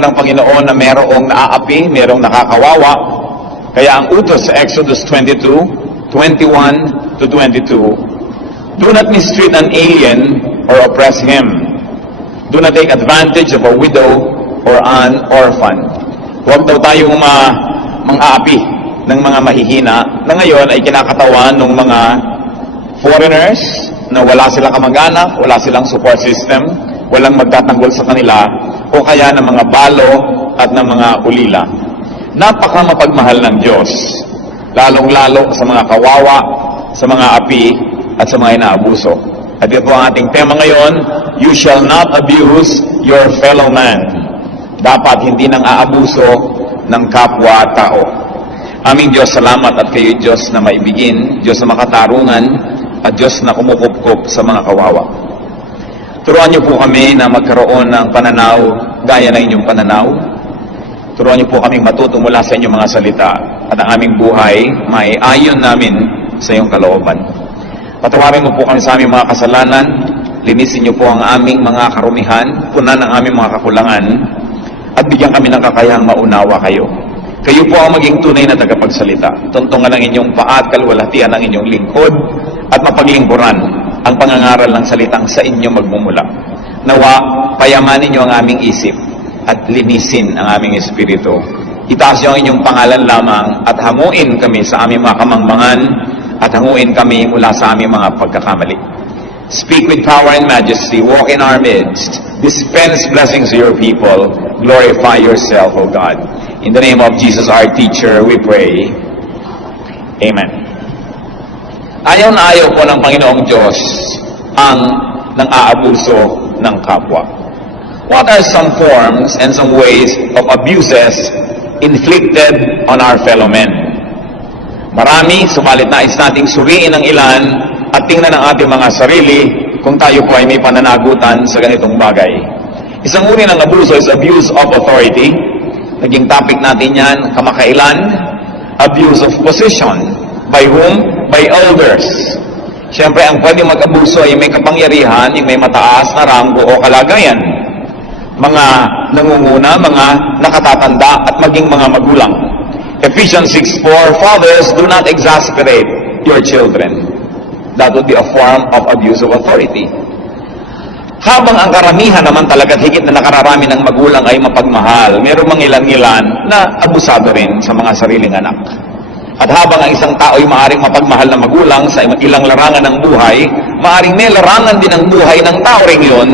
po ng Panginoon na merong naaapi, merong nakakawawa. Kaya ang utos sa Exodus 22:21 to 22, do not mistreat an alien or oppress him. Do not take advantage of a widow or an orphan. Huwag daw tayong mang-aapi ng mga mahihina na ngayon ay kinakatawan ng mga foreigners na wala silang kamag-anak, wala silang support system, walang magtatanggol sa kanila, o kaya ng mga balo at ng mga ulila. Napaka mapagmahal ng Diyos, lalong-lalo sa mga kawawa, sa mga api, at sa mga inaabuso. At ito ang ating tema ngayon, you shall not abuse your fellow man. Dapat hindi nang aabuso ng kapwa-tao. Aming Diyos, salamat at kayo Diyos na maibigin, Diyos na makatarungan, at Diyos na kumukupkup sa mga kawawa. Turuan niyo po kami na magkaroon ng pananaw gaya ng inyong pananaw. Turuan niyo po kaming matuto mula sa inyong mga salita at ang aming buhay maiayon namin sa iyong kalooban. Patawarin mo po kami sa aming mga kasalanan, linisin niyo po ang aming mga karumihan, punan ang aming mga kakulangan, at bigyan kami ng kakayahang maunawa kayo. Kayo po ang maging tunay na tagapagsalita. Tuntungan ang inyong paa at kalwalhatian ang inyong lingkod at mapaglingkuran ang pangangaral ng salitang sa inyo magmumula. Nawa, payamanin niyo ang aming isip at linisin ang aming espiritu. Itaas niyo ang inyong pangalan lamang at hanguin kami sa aming mga kamangmangan at hanguin kami mula sa aming mga pagkakamali. Speak with power and majesty, walk in our midst, dispense blessings to your people, glorify yourself, O God. In the name of Jesus, our teacher, we pray. Amen. Ayaw na ayaw po ng Panginoong Diyos ang nang-aabuso ng kapwa. What are some forms and some ways of abuses inflicted on our fellow men? Marami, subalit nais nating suriin ang ilan at tingnan ang ating mga sarili kung tayo po ay may pananagutan sa ganitong bagay. Isang uri ng abuso is abuse of authority. Naging topic natin yan kamakailan. Abuse of position. By whom? By elders. Siyempre, ang pwede mag-abuso ay may kapangyarihan, yung may mataas na ranggo o kalagayan. Mga nangunguna, mga nakatatanda, at maging mga magulang. Ephesians 6:4, fathers, do not exasperate your children. That would be a form of abuse of authority. Habang ang karamihan naman talaga at higit na nakararami ng magulang ay mapagmahal, mayroong mga ilan-ilan na abusado rin sa mga sariling anak. At habang ang isang tao ay maaaring mapagmahal na magulang sa ilang larangan ng buhay, maaaring may larangan din ang buhay ng tao rin yun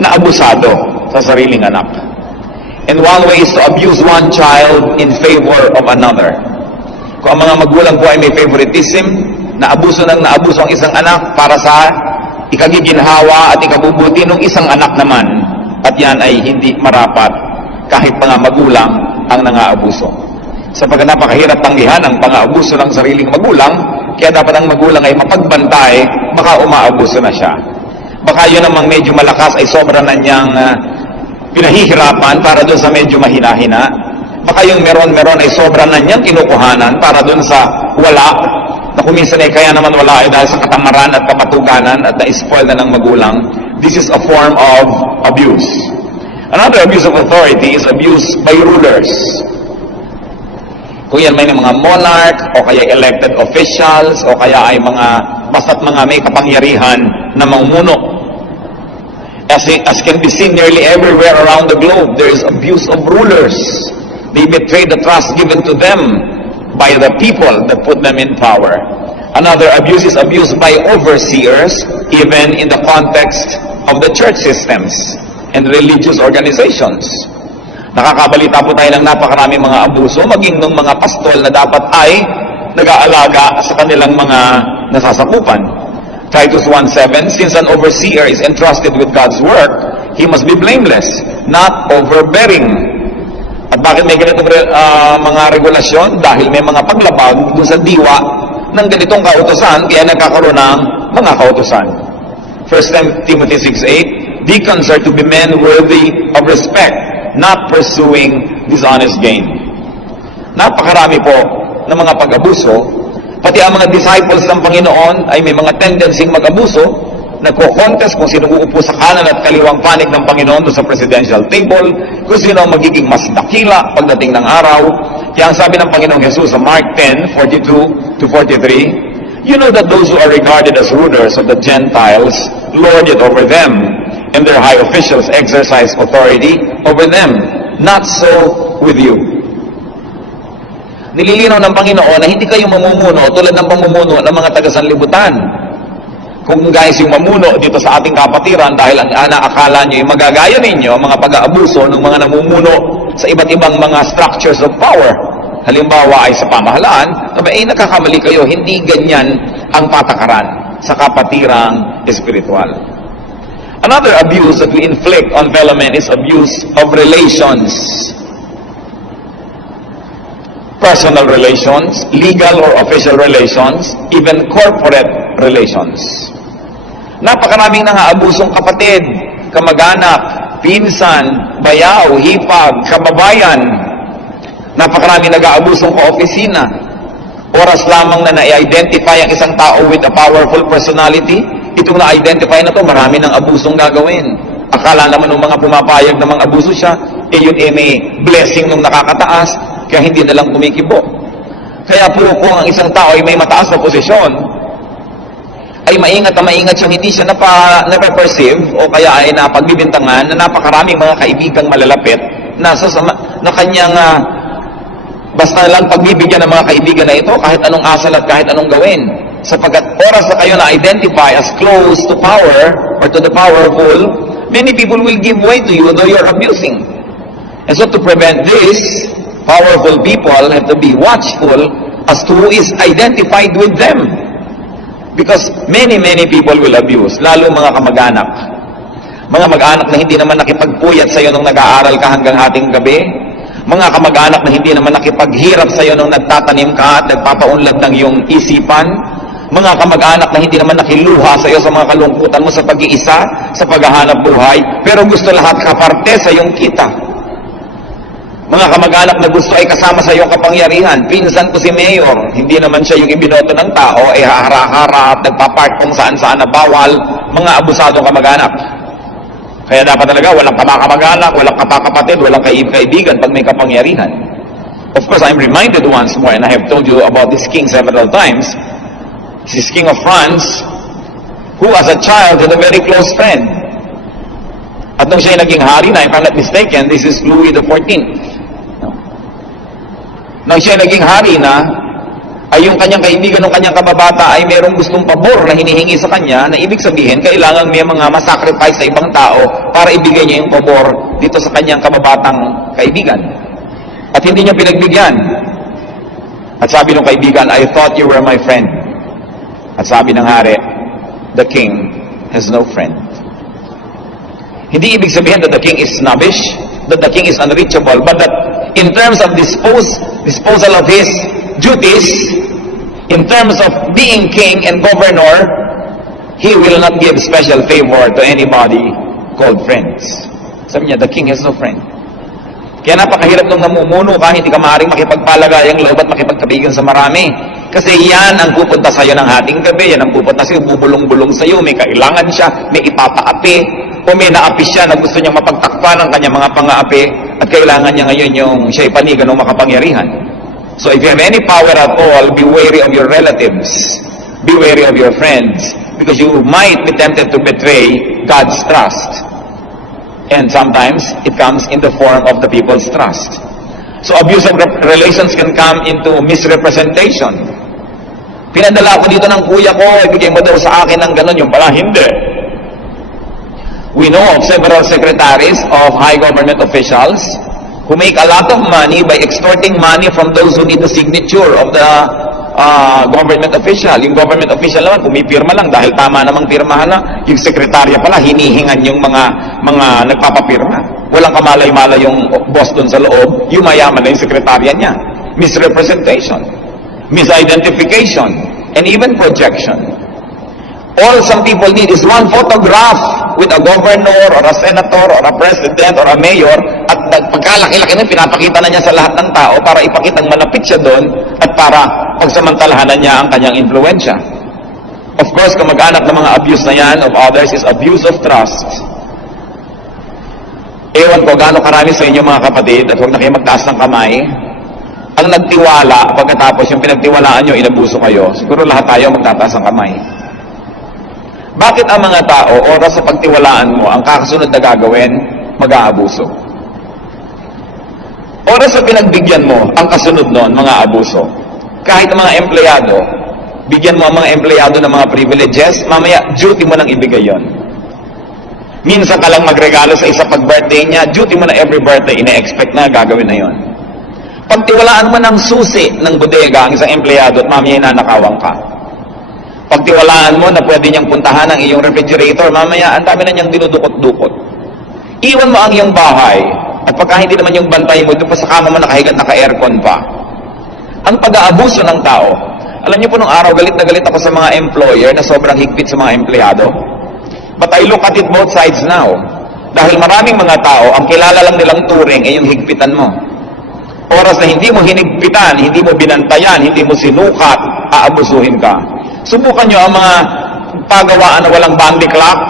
na abusado sa sariling anak. And one way is to abuse one child in favor of another. Kung ang mga magulang po ay may favoritism, naabuso ang isang anak para sa ikagiginhawa at ikabubuti ng isang anak naman, at yan ay hindi marapat kahit mga magulang ang nangaabuso. Sapagkat napakahirap tanggihan ang pang-aabuso ng sariling magulang, kaya dapat ang magulang ay mapagbantay, baka umaabuso na siya. Baka yun namang medyo malakas ay sobra na niyang pinahihirapan para doon sa medyo mahina-hina. Baka yung meron ay sobra na niyang kinukuhanan para doon sa wala, na kuminsan ay kaya naman wala ay dahil sa katamaran at kapatuganan at na-spoil na ng magulang. This is a form of abuse. Another abuse of authority is abuse by rulers. Kung yan may mga monarch, o kaya elected officials, o kaya ay basta't mga may kapangyarihan na mamumuno. As can be seen nearly everywhere around the globe, there is abuse of rulers. They betray the trust given to them by the people that put them in power. Another abuse is abuse by overseers, even in the context of the church systems and religious organizations. Nakakabalita po tayo ng napakarami mga abuso, maging ng mga pastol na dapat ay nag-aalaga sa kanilang mga nasasakupan. Titus 1:7, since an overseer is entrusted with God's work, he must be blameless, not overbearing. At bakit may ganitong mga regulasyon? Dahil may mga paglabag dun sa diwa ng ganitong kautusan, kaya nagkakaroon ng mga kautusan. 1 Timothy 6:8, deacons are to be men worthy of respect, not pursuing dishonest gain. Napakarami po ng mga pag-abuso, pati ang mga disciples ng Panginoon ay may mga tendency mag-abuso, nagko-contest kung sino uupo sa kanan at kaliwang panig ng Panginoon doon sa presidential table, kung sino ang magiging mas dakila pagdating ng araw. Kaya ang sabi ng Panginoong Jesus sa Mark 10:42-43, you know that those who are regarded as rulers of the Gentiles lord it over them, and their high officials exercise authority over them. Not so with you. Nililinaw ng Panginoon na hindi kayo mamumuno tulad ng pamumuno ng mga taga-sanlibutan. Kung guys yung mamuno dito sa ating kapatiran dahil ang akala nyo yung magagaya ninyo, mga pag-aabuso ng mga namumuno sa iba't ibang mga structures of power. Halimbawa ay sa pamahalaan, nakakamali kayo, hindi ganyan ang patakaran sa kapatirang espiritual. Another abuse that we inflict on fellow men is abuse of relations. Personal relations, legal or official relations, even corporate relations. Napakaraming nangaabusong kapatid, kamag-anak, pinsan, bayaw, hipag, kababayan. Napakaraming nag-aabusong kaopisina. Oras lamang na na-identify ang isang tao with a powerful personality, itong na-identify na to, marami ng abusong gagawin. Akala naman ng mga pumapayag na mga abuso siya, yun may blessing nung nakakataas, kaya hindi na lang kumikibo. Kaya po kung ang isang tao ay may mataas na posisyon, ay maingat na maingat siyang hindi siya napaperceive o kaya ay napagbibintangan na napakaraming mga kaibigang malalapit na kanyang basta lang pagbibigyan ng mga kaibigan na ito kahit anong asal at kahit anong gawin. Sapagkat oras na kayo na-identify as close to power or to the powerful, many people will give way to you though you're abusing. And so to prevent this, powerful people have to be watchful as to who is identified with them. Because many people will abuse, lalo mga kamag-anak. Mga mag-anak na hindi naman nakipagpuyat sa iyo nung nag-aaral ka hanggang hating gabi. Mga kamag-anak na hindi naman nakipaghirap sa iyo nung nagtatanim ka at nagpapaunlad ng iyong isipan. Mga kamag-anak na hindi naman nakiluha sa iyo sa mga kalungkutan mo sa pag-iisa, sa paghahanap buhay, pero gusto lahat kaparte sa iyong kita. Mga kamag-anak na gusto ay kasama sa iyong kapangyarihan. Pinsan ko si Mayor, hindi naman siya yung ibinoto ng tao, ay hahara-hara at nagpapark kung saan-saan na bawal, mga abusadong kamag-anak. Kaya dapat talaga walang kamag-anak, walang kapakapatid, walang kaibigan pag may kapangyarihan. Of course, I'm reminded once more, and I have told you about this king several times, this king of France, who as a child had a very close friend. At nung siya naging hari na, if I'm not mistaken, this is Louis XIV. Nang siya naging hari na, ay yung kanyang kaibigan ng kanyang kababata ay merong gustong pabor na hinihingi sa kanya, na ibig sabihin, kailangan may mga masacrifice sa ibang tao para ibigay niya yung pabor dito sa kanyang kababatang kaibigan. At hindi niya pinagbigyan. At sabi ng kaibigan, I thought you were my friend. At sabi ng hari, the king has no friend. Hindi ibig sabihin that the king is snobbish, that the king is unreachable, but that in terms of disposal of his duties, in terms of being king and governor, he will not give special favor to anybody called friends. Sabi niya, the king has no friend. Kaya napakahirap nung namumuno ka, hindi ka maaaring makipagpalagayang loob at makipagkabigan sa marami. Kasi yan ang pupunta sa'yo ng hating gabi, yan ang pupunta sa'yo, bubulong-bulong sa'yo, may kailangan siya, may ipapaapi, o may naapi siya na gusto niyang mapagtakpan ng kanyang mga pang-aapi, at kailangan niya ngayon yung siya ipanigan ng makapangyarihan. So if you have any power at all, be wary of your relatives, be wary of your friends, because you might be tempted to betray God's trust. And sometimes, it comes in the form of the people's trust. So abusive relations can come into misrepresentation. Pinadala ko dito ng kuya ko, ibigay mo daw sa akin ng ganon, yung pala hindi. We know of several secretaries of high government officials who make a lot of money by extorting money from those who need the signature of the government official. Yung government official naman, pumipirma lang dahil tama namang pirmahan na. Yung sekretarya pala, hinihingan yung mga nagpapapirma. Walang kamalay-malay yung boss dun sa loob, yung mayaman na yung sekretarya niya. Misrepresentation, misidentification, and even projection. All some people need is one photograph with a governor or a senator or a president or a mayor, at pagkalaki-laki nun, pinapakita na niya sa lahat ng tao para ipakitang malapit siya doon at para pagsamantalahanan niya ang kanyang influensya. Of course, kamag-anak ng mga abuse na yan of others is abuse of trust. Ewan ko gaano karami sa inyo mga kapatid, at huwag na kayo magtaas ng kamay, ang nagtiwala, pagkatapos yung pinagtiwalaan nyo, inabuso kayo, siguro lahat tayo magtataas ng kamay. Bakit ang mga tao, oras sa pagtiwalaan mo, ang kakasunod na gagawin, mag-aabuso? Oras sa pinagbigyan mo, ang kasunod nun, mga abuso. Kahit ang mga empleyado, bigyan mo ang mga empleyado ng mga privileges, mamaya, duty mo nang ibigay yon. Minsan ka lang magregalo sa isa pag-birthday niya, duty mo na every birthday, ina-expect na gagawin na yon. Pagtiwalaan mo ng susi ng bodega ang isang empleyado at mamaya nanakawan ka. Pagtiwalaan mo na pwede niyang puntahan ang iyong refrigerator, mamaya ang dami na niyang dinudukot-dukot. Iwan mo ang iyong bahay, at pagka hindi naman yung bantay mo, doon pa sa kama mo nakahigat, naka-aircon pa. Ang pag-aabuso ng tao, alam niyo po nung araw, galit na galit ako sa mga employer na sobrang higpit sa mga empleyado. But I look at it both sides now. Dahil maraming mga tao, ang kilala lang nilang turing ay yung higpitan mo. Oras na hindi mo hinigpitan, hindi mo binantayan, hindi mo sinukat, aabusuhin ka. Subukan nyo ang mga pagawaan na walang bandy clock.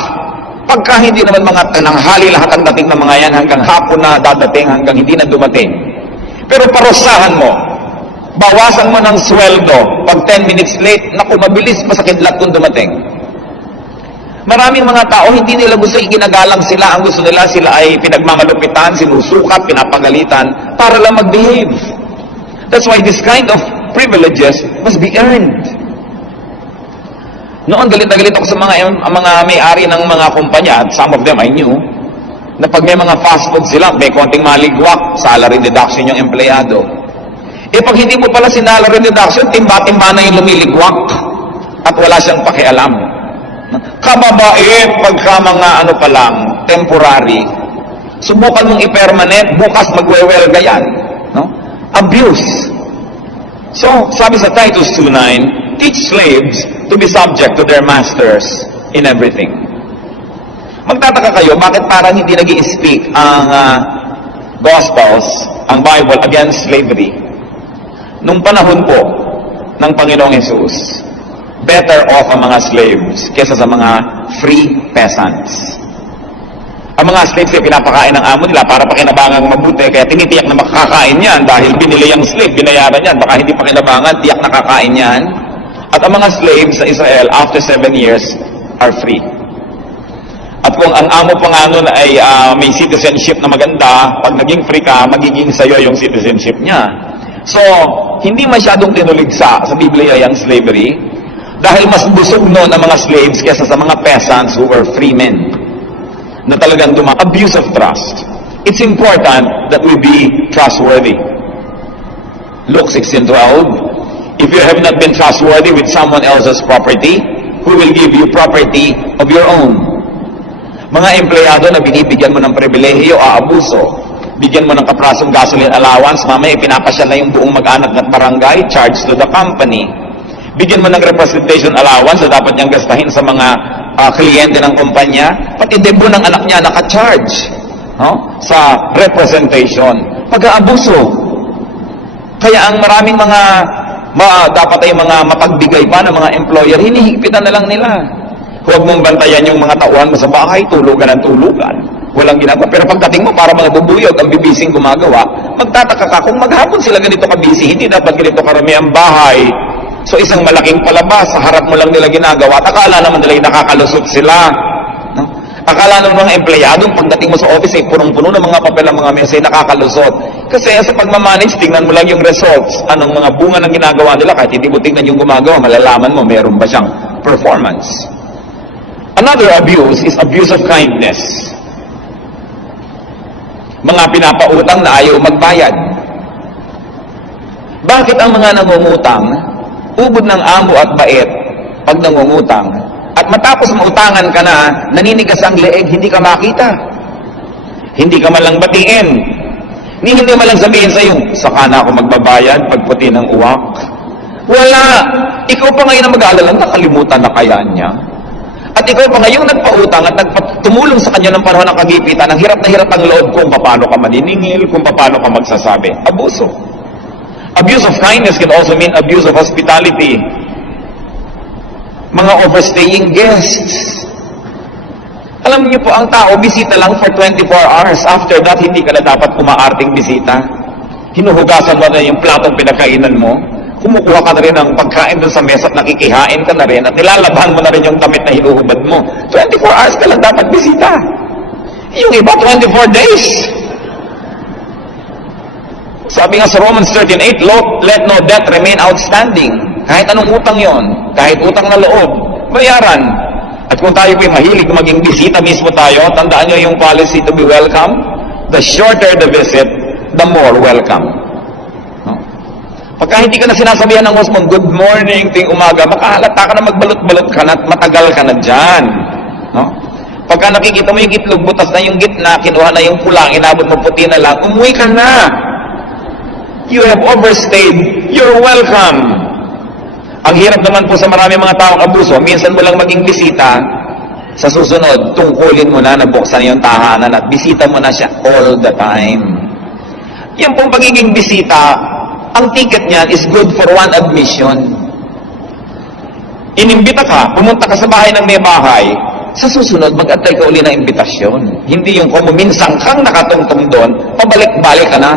Pagka hindi naman mga tananghali lahat ang dating ng mga yan, hanggang hapon na dadating, hanggang hindi na dumating. Pero parusahan mo, bawasan mo ng sweldo, pag 10 minutes late, naku, mabilis, masakidlat kung dumating. Maraming mga tao, hindi nila gusto iginagalang sila. Ang gusto nila, sila ay pinagmamalupitan, sinusukat, pinapagalitan, para lang mag-behave. That's why this kind of privileges must be earned. Noon, galit na galit ako sa mga may-ari ng mga kumpanya, at some of them I knew, na pag may mga fast food sila, may konting maligwak, salary deduction yung empleyado. Pag hindi mo pala sinalary deduction, timba-timba na yung lumiligwak, at wala siyang pakialam. Kababait, pagka mga ano pa lang, temporary, subukan mong i-permanent, bukas magwewelga yan. No? Abuse. So, sabi sa Titus 2:9, teach slaves to be subject to their masters in everything. Magtataka kayo, bakit parang hindi nag-i-speak ang Gospels, ang Bible, against slavery? Nung panahon po ng Panginoong Hesus, better off ang mga slaves kesa sa mga free peasants. Ang mga slaves ay pinapakain ng amo nila para pakinabangan mabuti, kaya tinitiyak na makakain yan dahil binili ang slave, binayaran yan, baka hindi pakinabangan, tiyak nakakain yan. At ang mga slaves sa Israel, after 7 years, are free. At kung ang amo pa nga nun ay may citizenship na maganda, pag naging free ka, magiging sa'yo yung citizenship niya. So, hindi masyadong tinuligsa sa Biblia yung slavery, dahil mas busog noon ang mga slaves kesa sa mga peasants who were free men na talagang abuse of trust. It's important that we be trustworthy. Luke 16:12, if you have not been trustworthy with someone else's property, who will give you property of your own? Mga empleyado na binibigyan mo ng pribilehiyo, aabuso. Bigyan mo ng kaprasong gasoline allowance, mamaya pinapasya na yung buong mag-anak at barangay, charge to the company. Bigyan mo ng representation allowance na dapat niyang gastahin sa mga kliyente ng kumpanya, pati debo ng anak niya naka-charge sa representation. Pag-aabuso. Kaya ang maraming mga dapat ay mga mapagbigay pa ng mga employer, hinihigpitan na lang nila. Huwag mong bantayan yung mga tauhan mo sa bahay, tulugan ng tulugan. Walang ginagawa. Pero pagdating mo, para mga bubuyog, ang bibising gumagawa, magtataka ka kung maghapon sila ganito kabisi, hindi dapat ganito karami ang bahay. So isang malaking palabas, sa harap mo lang nila ginagawa, at akala naman nila nakakalusot sila. No? Akala naman mga empleyadong pagdating mo sa office, punong-puno ng mga papel ng mga mesa, nakakalusot. Kasi sa pagmamanage, tingnan mo lang yung results, anong mga bunga ng ginagawa nila, kahit hindi mo tingnan yung gumagawa, malalaman mo, meron ba siyang performance. Another abuse is abuse of kindness. Mga pinapautang na ayaw magbayad. Bakit ang mga nangungutang, ubod ng amo at bait pag nangungutang, at matapos mautangan ka na, naninigas ang leeg, hindi ka makita. Hindi ka man lang batiin. Hindi man lang sabihin sa'yo, saka na ako magbabayad pag puti ng uwak. Wala. Ikaw pa ngayon ang mag-aalala, nakalimutan na kaya niya. At ikaw pa ngayong nagpautang at tumulong sa kanya ng panahon ng kagipitan, ang hirap na hirap ang loob kung paano ka maniningil, kung paano ka magsasabi. Abuso. Abuse of kindness can also mean abuse of hospitality. mga overstaying guests. Alam niyo po, ang tao, bisita lang for 24 hours. After that, hindi ka na dapat umaarting bisita. Hinuhugasan mo na yung platong pinakainan mo. Kumukuha ka na rin ng pagkain doon sa mesa at nakikihain ka na rin at nilalabahan mo na rin yung damit na hinuhubad mo. 24 hours ka lang dapat bisita. Yung iba, 24 days. Sabi nga sa Romans 13:8, let no debt remain outstanding. Kahit anong utang yon, kahit utang na loob, bayaran. At kung tayo po'y mahilig maging bisita mismo tayo, tandaan nyo yung policy to be welcome. The shorter the visit, the more welcome. No? Pagka hindi ka na sinasabihan ng host mo, good morning, ting umaga, makahalata ka na magbalot-balot ka na at matagal ka na dyan. No? Pagka nakikita mo yung itlog, butas na yung gitna, kinuha na yung pulang, inabot mo puti na lang, umuwi ka na. You have overstayed. You're welcome. Ang hirap naman po sa marami mga taong abuso, minsan mo lang maging bisita, sa susunod, tungkulin mo na, nabuksan yung tahanan at bisita mo na siya all the time. Yan pong pagiging bisita, ang ticket niyan is good for one admission. Inimbita ka, pumunta ka sa bahay ng may bahay, sa susunod, mag-antay ka uli ng imbitasyon. Hindi yung kung minsan kang nakatungtong doon, pabalik-balik ka na.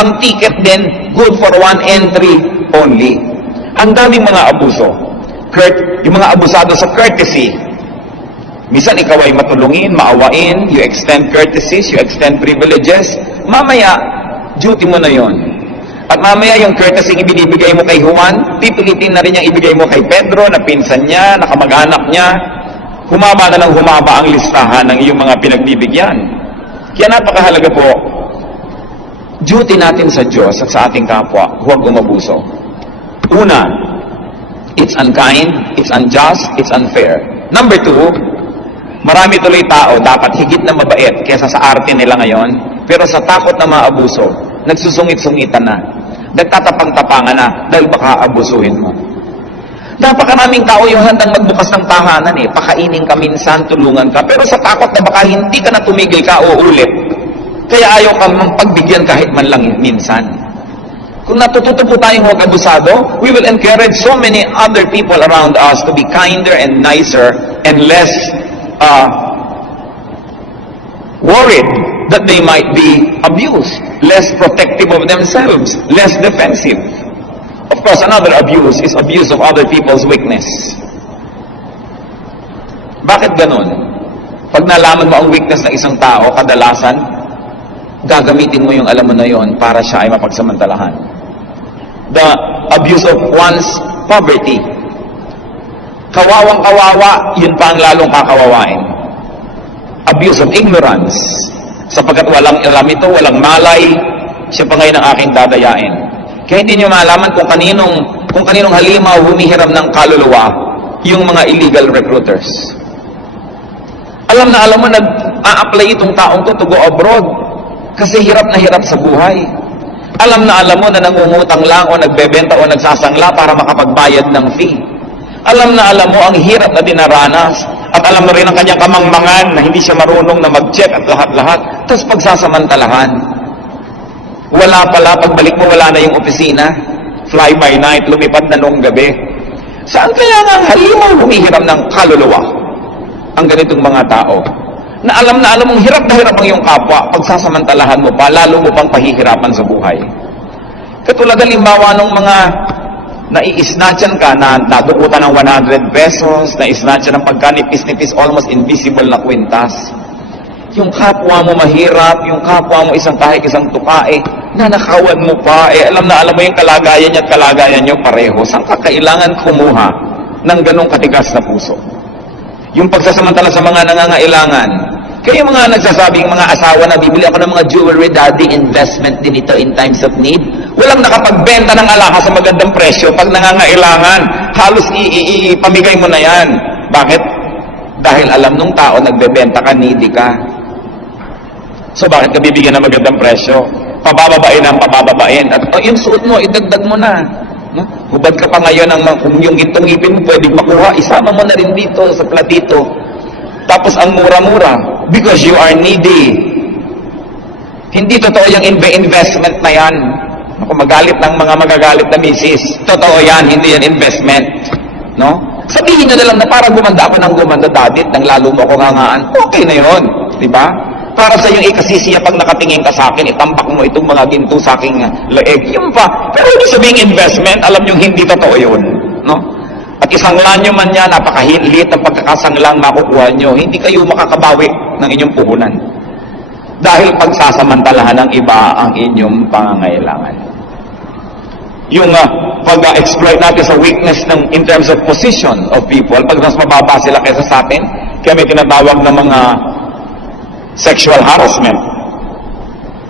Ang ticket din, good for one entry only. Ang daming mga abuso. Yung mga abusado sa courtesy. Minsan ikaw ay matulungin, maawain, you extend courtesies, you extend privileges. Mamaya, duty mo na yon. At mamaya yung courtesy ibinibigay mo kay Juan, pipilitin na rin yung ibigay mo kay Pedro, na pinsan niya, na kamag-anak niya. Humaba na ng humaba ang listahan ng iyong mga pinagbibigyan. Kaya napakahalaga po, duty natin sa Diyos at sa ating kapwa, huwag umabuso. Una, it's unkind, it's unjust, it's unfair. Number two, marami tuloy tao dapat higit na mabait kaysa sa arte nila ngayon, pero sa takot na maabuso, nagsusungit-sungitan na, nagtatapang-tapangan na dahil baka abusuhin mo. Napakaraming tao yung handang magbukas ng tahanan pakainin ka minsan, tulungan ka, pero sa takot na baka hindi ka na tumigil ka o ulit, kaya ayaw ka mang pagbigyan kahit man lang minsan. Kung natututo po tayong huwag abusado, we will encourage so many other people around us to be kinder and nicer and less worried that they might be abused, less protective of themselves, less defensive. Of course, another abuse is abuse of other people's weakness. Bakit ganun? Pag nalaman mo ang weakness ng isang tao, kadalasan, gagamitin mo yung alam mo na yon para siya ay mapagsamantalahan. The abuse of one's poverty. Kawawang-kawawa, yun pa ang lalong kakawawain. Abuse of ignorance. Sapagkat walang alam ito, walang malay, siya pa ngayon ang aking dadayain. Kaya hindi nyo malaman kung kaninong halimaw humihiram ng kaluluwa, yung mga illegal recruiters. Alam na alam mo, nag-a-apply itong taong to go abroad. Kasi hirap na hirap sa buhay. Alam na alam mo na nangungutang lang o nagbebenta o nagsasangla para makapagbayad ng fee. Alam na alam mo ang hirap na dinaranas. At alam mo rin ang kanyang kamangmangan na hindi siya marunong na mag-check at lahat-lahat. Tapos pagsasamantalahan. Wala pala, pagbalik mo wala na yung opisina. Fly by night, lumipad na noong gabi. Saan kaya nga ang halimaw humihiram ng kaluluwa? Ang ganitong mga tao. Na alam mong hirap na hirap ang iyong kapwa, pagsasamantalahan mo pa, lalo mo pang pahihirapan sa buhay. Katulad halimbawa ng mga nai-snatchan ka na natukutan ng 100 pesos, na-snatchan ng pagkanipis-nipis, almost invisible na kwintas. Yung kapwa mo mahirap, yung kapwa mo isang kahit isang tukae, nanakawan mo pa, alam na alam mo yung kalagayan niya at kalagayan niyo pareho. Saan ka kailangan kumuha ng ganong katigas na puso? Yung pagsasamantala sa mga nangangailangan. Kaya yung mga nagsasabing mga asawa na bibili ako ng mga jewelry, daddy, investment din ito in times of need. Walang nakapagbenta ng alahas sa magandang presyo pag nangangailangan. Halos ipamigay mo na yan. Bakit? Dahil alam nung tao, nagbebenta ka, needy ka. So bakit ka bibigyan ng magandang presyo? Pabababain ang pabababain. At yung suot mo, idagdag mo na. Hubad ka pa ngayon kung yung itong ipin mo pwedeng makuha, isama mo na rin dito sa platito. Tapos ang mura-mura, because you are needy. Hindi totoo yung investment na yan. Ako magalit ng mga magagalit na misis. Totoo yan, hindi yan investment. No? Sabihin na lang na parang gumanda ako ng gumanda dati, nang lalo mo ako ngangaan, okay na yun. Di ba? Para sa yung ikasisiya pag nakatingin ka sa akin, itambak mo itong mga ginto sa aking leeg. Yun pa. Pero ibig sabihin investment, alam nyo hindi totoo yun. No? At isanglan nyo man yan, napakahilit ang pagkakasanglang makukuha nyo. Hindi kayo makakabawi ng inyong puhunan. Dahil pagsasamantalahan ng iba ang inyong pangangailangan. Yung pag-exploit natin sa weakness in terms of position of people, pag mas mababa sila kaysa sa atin, kaya may tinatawag na mga sexual harassment.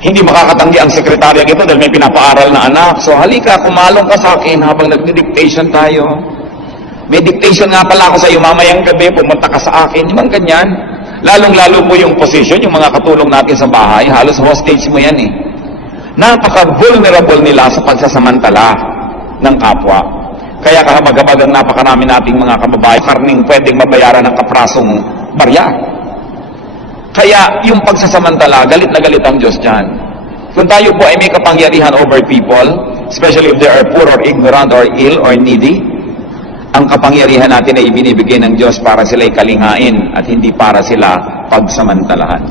Hindi makakatanggi ang sekretarya ito dahil may pinapaaral na anak. So halika, kumalong ka sa akin habang nagdi-dictation tayo. May dictation nga pala ako sa iyo mamayang gabi, pumunta ka sa akin. Yung ganyan. Lalong-lalo po yung position, yung mga katulong natin sa bahay, halos hostage mo yan eh. Napaka-vulnerable nila sa pagsasamantala ng kapwa. Kaya kahabag-habag ang napakarami nating mga kababayan, karning pwedeng mabayaran ng kaprasong barya. Kaya yung pagsasamantala, galit na galit ang Diyos dyan. Kung tayo po ay may kapangyarihan over people, especially if they are poor or ignorant or ill or needy, ang kapangyarihan natin ay ibinibigay ng Diyos para sila'y kalingain at hindi para sila pagsamantalahan.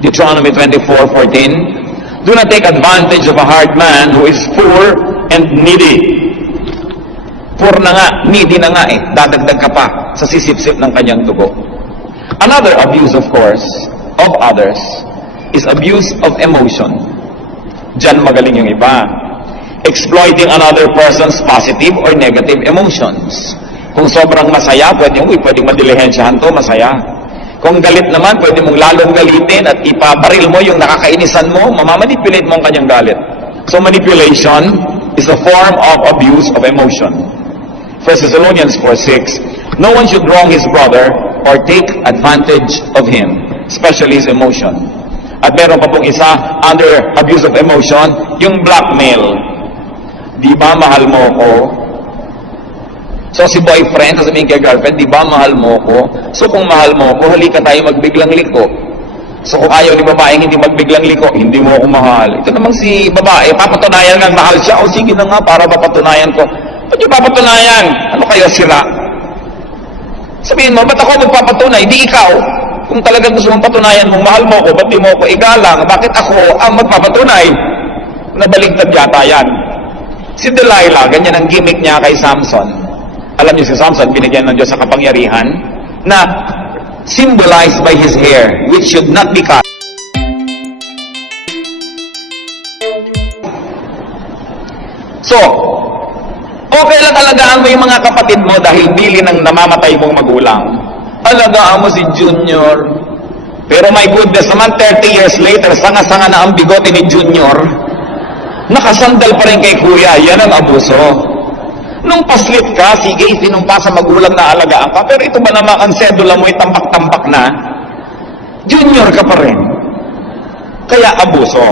Deuteronomy 24:14, do not take advantage of a hard man who is poor and needy. Poor na nga, needy na nga eh. Dadagdag ka pa sa sisip-sip ng kanyang dugo. Another abuse, of course, of others is abuse of emotion. Diyan magaling yung iba. Exploiting another person's positive or negative emotions. Kung sobrang masaya, pwedeng madilihensyahan to, masaya. Kung galit naman, pwede mong lalong galitin at ipabaril mo yung nakakainisan mo, mamamanipulate mo ang kanyang galit. So manipulation is a form of abuse of emotion. 1 Thessalonians 4:6, no one should wrong his brother or take advantage of him, especially his emotion. At meron pa pong isa, under abuse of emotion, yung blackmail. Di ba mahal mo ko? So si boyfriend, sasabihin kay girlfriend, di ba mahal mo ko? So kung mahal mo ko, halika tayo magbiglang liko. So kung ayaw ni babaeng hindi magbiglang liko, hindi mo ako mahal. Ito namang si babae, papatunayan nga mahal siya. O sige na nga, para mapatunayan ko. Ba't yung papatunayan? Ano kayo sira? Sabihin mo, ba't ako magpapatunay? Di ikaw. Kung talagang gusto mong patunayan mong mahal mo ko, ba't di mo ako igalang? Bakit ako ang magpapatunay? Nabaligtad yata yan. Si Delilah, ganyan ang gimmick niya kay Samson. Alam niyo si Samson, binigyan ng Diyos sa kapangyarihan na symbolized by his hair, which should not be cut. So, okay lang alagaan mo yung mga kapatid mo dahil bili ng namamatay mong magulang. Alagaan mo si Junior. Pero my goodness naman, 30 years later, sanga-sanga na ang bigote ni Junior. Nakasandal pa rin kay Kuya. Yan ang abuso. Nung paslit ka, sige, itinumpa sa magulang na alagaan ka. Pero ito ba naman ang sedula mo, itampak-tampak na? Junior ka pa rin. Kaya abuso.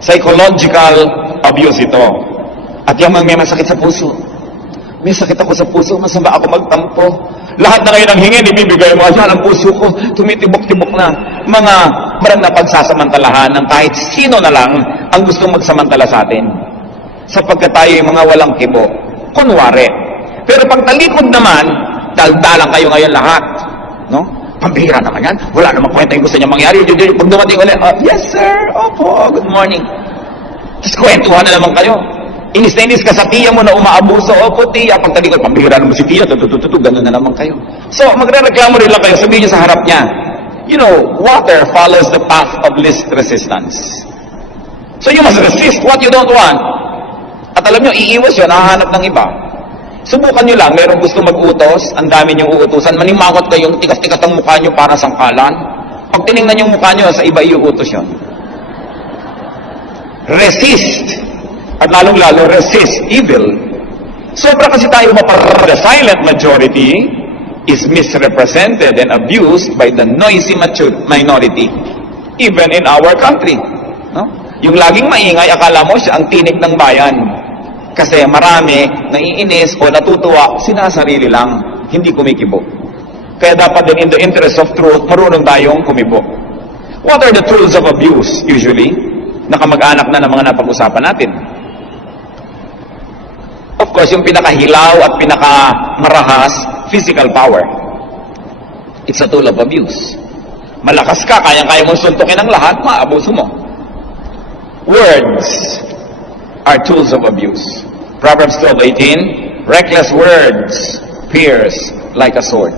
Psychological abuse ito. At yung may masakit sa puso. May sakit ako sa puso, masama ako magtampo. Lahat na ngayon ang hingin, ibibigay mo. Yan ang puso ko, tumitibok-tibok na. Mga marang na pagsasamantalahan ng kahit sino na lang ang gustong magsamantala sa atin. Sapagkat tayo yung mga walang kibo. Kunwari. Pero pag talikod naman, daldalang kayo ngayon lahat. No? Pambihira naman yan. Wala namang kwenta yung gusto niya mangyari. Pag dumating ulit, yes sir, opo, good morning. Tapos kwentuhan na naman kayo. Inis na inis ka sa tiya mo na umaabuso. Opo, tiya. Pag talikod, pambihira naman si tiya. Ganun na naman kayo. So, magre-reklamo rin lang kayo. Sabihin niyo sa harap niya. You know, water follows the path of least resistance. So, you must resist what you don't want. At alam niyo, iiwas yun. Nahahanap ng iba. Subukan niyo lang. Merong gusto mag-utos. Ang dami niyong uutusan. Manimakot kayong tikas-tikas ang mukha niyo para sangkalan. Pag tinignan yung mukha niyo, sa iba iuutos yun. Resist. At lalong-lalo, resist evil. Sobra kasi tayo the silent majority is misrepresented and abused by the noisy minority. Even in our country. No? Yung laging maingay, akala mo siya ang tinik ng bayan. Kasi marami naiinis o natutuwa, sinasarili lang, hindi kumikibo. Kaya dapat din in the interest of truth, marunong tayong kumibo. What are the tools of abuse usually? Nakamag-anak na ng mga napag-usapan natin. Of course, yung pinakahilaw at pinakamarahas, physical power. It's a tool of abuse. Malakas ka, kayang-kaya mong suntukin ang lahat, maabuso mo. Words are tools of abuse. Proverbs 12:18, reckless words pierce like a sword.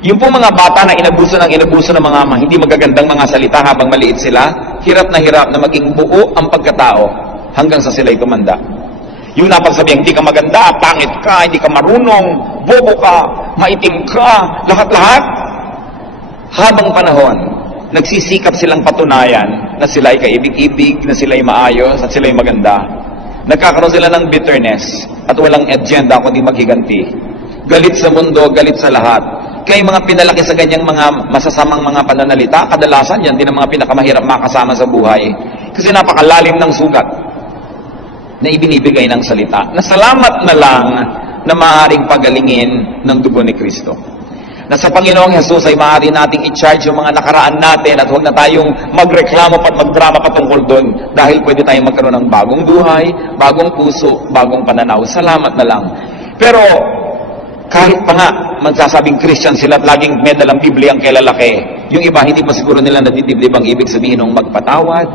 Yung po mga bata na inabuso ng mga hindi magagandang mga salita habang maliit sila, hirap na maging buo ang pagkatao hanggang sa sila'y tumanda. Yung napagsabihan, hindi ka maganda, pangit ka, hindi ka marunong, bobo ka, maitim ka, lahat-lahat. Habang panahon, nagsisikap silang patunayan na sila ay kaibig-ibig, na sila ay maayos, at sila ay maganda. Nagkakaroon sila ng bitterness at walang agenda kundi maghiganti. Galit sa mundo, galit sa lahat. Kaya yung mga pinalaki sa ganyang mga masasamang mga pananalita, kadalasan yan din ang mga pinakamahirap makasama sa buhay. Kasi napakalalim ng sugat na ibinibigay ng salita. Nasalamat na lang na maaaring pagalingin ng dugo ni Kristo. Na sa Panginoong Hesus ay maaari nating i-charge yung mga nakaraan natin at huwag na tayong magreklamo at magdrama patungkol doon dahil pwede tayong magkaroon ng bagong buhay, bagong puso, bagong pananaw. Salamat na lang. Pero kahit pa nga magsasabing Christian sila at laging may dalang Biblia ang kilalaki, yung iba hindi pa siguro nila natitibdib ang ibig sabihin ng magpatawad,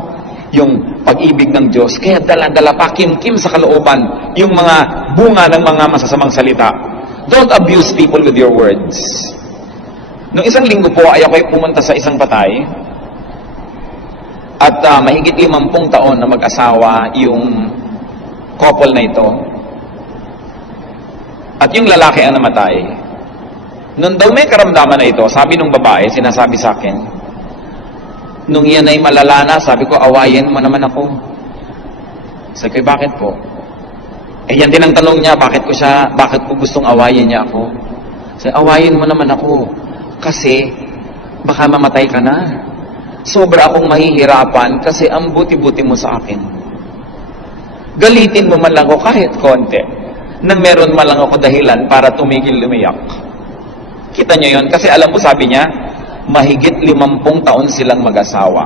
yung pag-ibig ng Diyos. Kaya dala-dala pa, kim-kim sa kalooban, yung mga bunga ng mga masasamang salita. Don't abuse people with your words. Noong isang linggo po ay ako'y pumunta sa isang patay at mahigit 50 taon na mag-asawa yung couple na ito. At yung lalaki ang namatay. Noon daw may karamdaman na ito, sabi nung babae, sinasabi sa akin, nung yan ay malala na, sabi ko, awayin mo naman ako. Sabi ko, bakit po? Eh yan din ang tanong niya, bakit ko gustong awayin niya ako? Sabi, awayin mo naman ako. Kasi, baka mamatay ka na. Sobra akong mahihirapan kasi ang buti-buti mo sa akin. Galitin mo man lang ako kahit konti na meron man lang ako dahilan para tumigil lumiyak. Kita niyo yun? Kasi alam mo, sabi niya, mahigit 50 taon silang mag-asawa.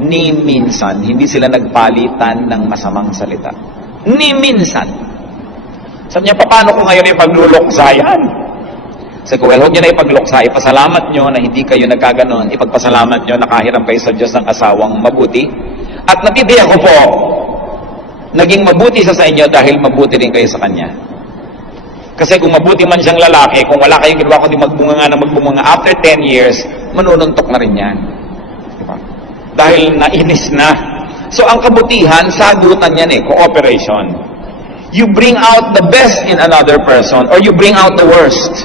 Ni minsan, hindi sila nagpalitan ng masamang salita. Ni minsan. Sabi niya, paano ko ngayon ipagluluksayan? Sabi ko, well, huwag niyo na ipagluksa. Ipasalamat niyo na hindi kayo nagkaganon. Ipagpasalamat niyo na kahiram kayo sa Diyos ng asawang mabuti. At natibihan ko po, naging mabuti sa inyo dahil mabuti rin kayo sa Kanya. Kasi kung mabuti man siyang lalaki, kung wala kayong ginawa kundi magbunga after 10 years, manununtok na rin yan. Diba? Dahil nainis na. So ang kabutihan, sagutan yan cooperation. You bring out the best in another person or you bring out the worst.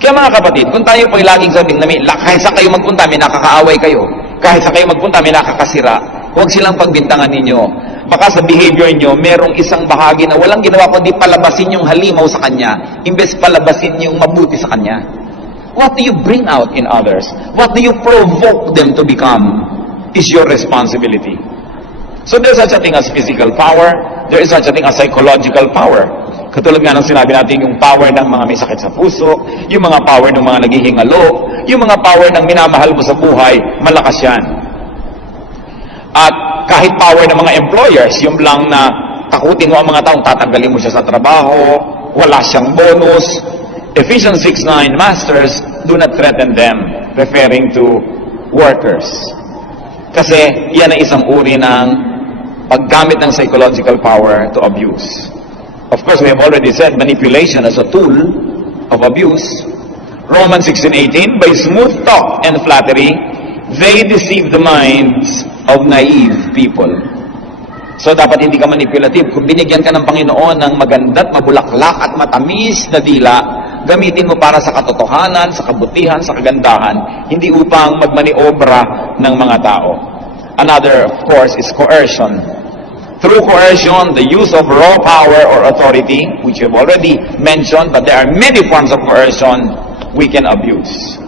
Kaya mga kapatid, kung tayo po'y laging sabing namin, kahit sa kayo magpunta, may nakakaaway kayo. Kahit sa kayo magpunta, may nakakasira. Huwag silang pagbintangan ninyo. Baka sa behavior nyo, merong isang bahagi na walang ginawa kundi palabasin yung halimaw sa kanya, imbes palabasin yung mabuti sa kanya. What do you bring out in others? What do you provoke them to become is your responsibility. So there's such a thing as physical power, there is such a thing as psychological power. Katulad nga ng sinabi natin, yung power ng mga may sakit sa puso, yung mga power ng mga naghihingalo, yung mga power ng minamahal mo sa buhay, malakas yan. At kahit power ng mga employers, yung lang na takutin mo ang mga taong tatanggalin mo siya sa trabaho, wala siyang bonus. Ephesians 6:9, Masters, do not threaten them, referring to workers. Kasi yan ay isang uri ng paggamit ng psychological power to abuse. Of course, we have already said manipulation as a tool of abuse. Romans 16:18, by smooth talk and flattery, they deceive the minds of naive people. So dapat hindi ka manipulative. Kung binigyan ka ng Panginoon ng maganda't mabulaklak at matamis na dila, gamitin mo para sa katotohanan, sa kabutihan, sa kagandahan, hindi upang magmaniobra ng mga tao. Another, of course, is coercion. Through coercion, the use of raw power or authority, which we have already mentioned, but there are many forms of coercion we can abuse.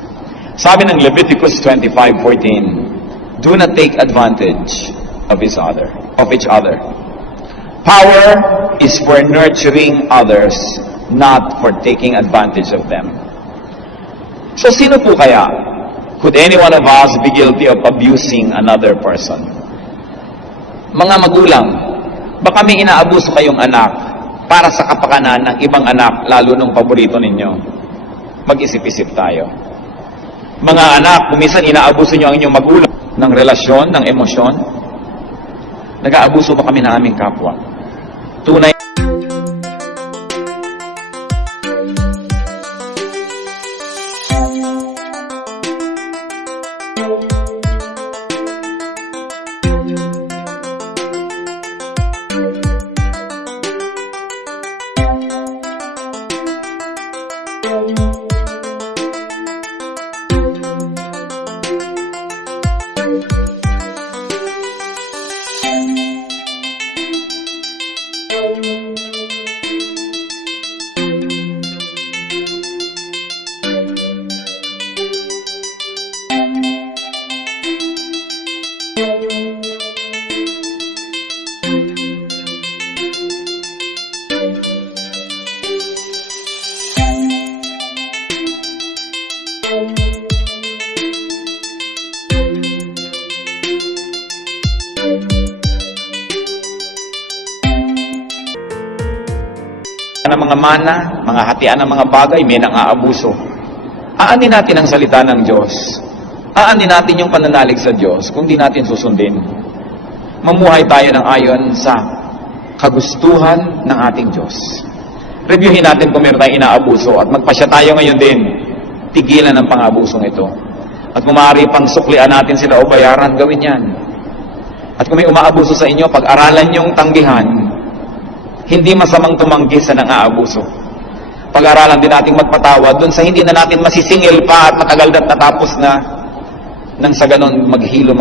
Sabi ng Leviticus 25:14, do not take advantage of each other. Power is for nurturing others, not for taking advantage of them. So sino po kaya? Could any one of us be guilty of abusing another person? Mga magulang, baka may inaabuso kayong anak, para sa kapakanan ng ibang anak, lalo nung paborito ninyo. Mag-isip-isip tayo. Mga anak, kumisan inaabuso nyo ang inyong magulang ng relasyon, ng emosyon. Nag-aabuso ba kami ng aming kapwa? Tunay ng mga mana, mga hatian ng mga bagay, may nang-aabuso. Aanin natin ang salita ng Diyos. Aanin natin yung pananalig sa Diyos kung di natin susundin. Mamuhay tayo ng ayon sa kagustuhan ng ating Diyos. Reviewin natin kung meron tayong inaabuso at magpasya tayo ngayon din. Tigilan ang pang-abusong ito. At kung maaari pang suklian natin sila o bayaran, gawin yan. At kung may umaabuso sa inyo, pag-aralan niyong tanggihan. Hindi masamang tumanggi sa nang-aabuso. Pag-aralan din natin magpatawad dun sa hindi na natin masisingil pa at matagal na natapos na nang sa ganon maghilo